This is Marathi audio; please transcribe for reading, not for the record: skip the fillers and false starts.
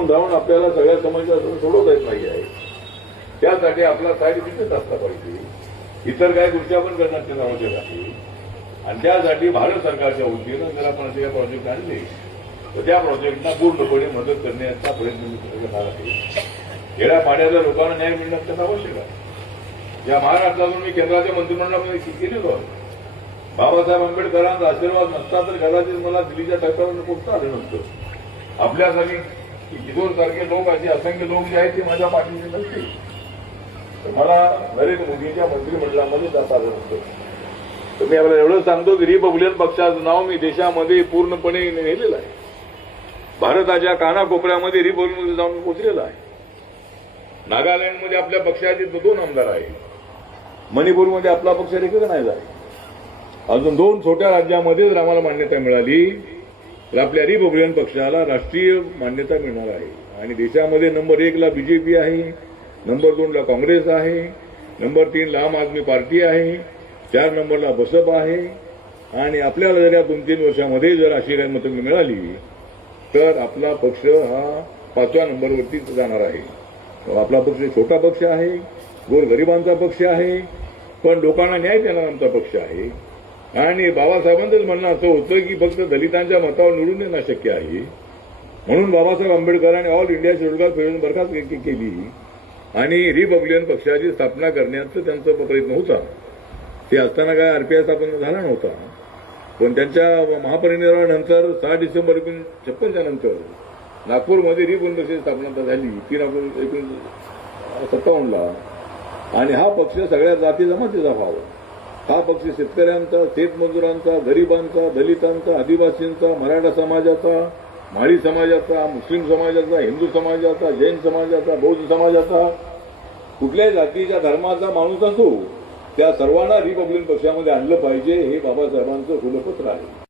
जाऊन आपल्याला सगळ्या समस्या सोडवता येत नाही आहे. त्यासाठी आपला साईड बिझनेस असला पाहिजे. इतर काही गोष्टी आपण करणार त्याला आवश्यक आहे. आणि त्यासाठी भारत सरकारच्या वतीनं जर आपण असे प्रोजेक्ट आणले तर त्या प्रोजेक्टना पूर्णपणे मदत करण्याचा प्रयत्न मी करणार आहे. येड्या पाण्याच्या लोकांना न्याय मिळणं त्यांना आवश्यक आहे. या महाराष्ट्रातून मी केंद्राच्या मंत्रिमंडळामध्ये केलेलो आहे. बाबासाहेब आंबेडकरांचा आशीर्वाद नसता तर कदाचित मला दिल्लीच्या टप्प्यावर पोहोचता आलं नसतं. आपल्यासाठी किशोर सारखे लोक असे असंख्य लोक जे आहेत ते माझ्या पाठीशी नसतील तर मला नरेंद्र मोदींच्या मंत्रिमंडळामध्ये जाता आलं नसतं. तर मी आपल्याला एवढं सांगतो की रिपब्लिकन पक्षाचं नाव मी देशामध्ये पूर्णपणे नेलेलं आहे. भारताच्या कानाकोपऱ्यामध्ये रिपब्लिकन जाऊन पोहोचलेलं आहे. नागालँडमध्ये आपल्या पक्षाचे 2 आमदार आहेत. मणिपूरमध्ये आपला पक्ष रिकॉग्नाइज आहे. अजून 2 छोट्या राज्यामध्ये जर आम्हाला मान्यता मिळाली तर आपल्या रिपब्लिकन पक्षाला राष्ट्रीय मान्यता मिळणार आहे. आणि देशामध्ये नंबर 1 ला बीजेपी आहे, नंबर 2 ला काँग्रेस आहे, नंबर 3 ला आम आदमी पार्टी आहे, 4 नंबरला बसप आहे. आणि आपल्याला जर या 2-3 वर्षामध्ये जर अशी काही मतं मिळाली तर आपला पक्ष हा 5व्या नंबरवरती जाणार आहे. आपला पक्ष छोटा पक्ष आहे, गोरगरिबांचा पक्ष आहे, पण लोकांना न्याय देणारा आमचा पक्ष आहे. आणि बाबासाहेबांचंच म्हणणं असं होतं की फक्त दलितांच्या मतावर निवडून येणं शक्य आहे. म्हणून बाबासाहेब आंबेडकरांनी All India Scheduled Caste Federation बरखास्त केली आणि रिपब्लिकन पक्षाची स्थापना करण्याचा त्यांचा प्रयत्न होता. ते असताना काय आरपीआय स्थापना झाला नव्हता. पण त्यांच्या महापरिनिर्वाणानंतर 6 डिसेंबर 1956 नंतर नागपूरमध्ये रिपब्लिकन पक्षाची स्थापना झाली 3 ऑगस्ट 1957ला. आणि हा पक्ष सगळ्या जाती जमातीचा व्हावा. हा पक्ष शेतकऱ्यांचा, शेतमजुरांचा, गरिबांचा, दलितांचा, आदिवासींचा, मराठा समाजाचा, माळी समाजाचा, मुस्लिम समाजाचा, हिंदू समाजाचा, जैन समाजाचा, बौद्ध समाजाचा, कुठल्याही जातीच्या धर्माचा माणूस असो त्या सर्वांना रिपब्लिकन पक्षामध्ये आणलं पाहिजे हे बाबासाहेबांचं खुलं पत्र आहे.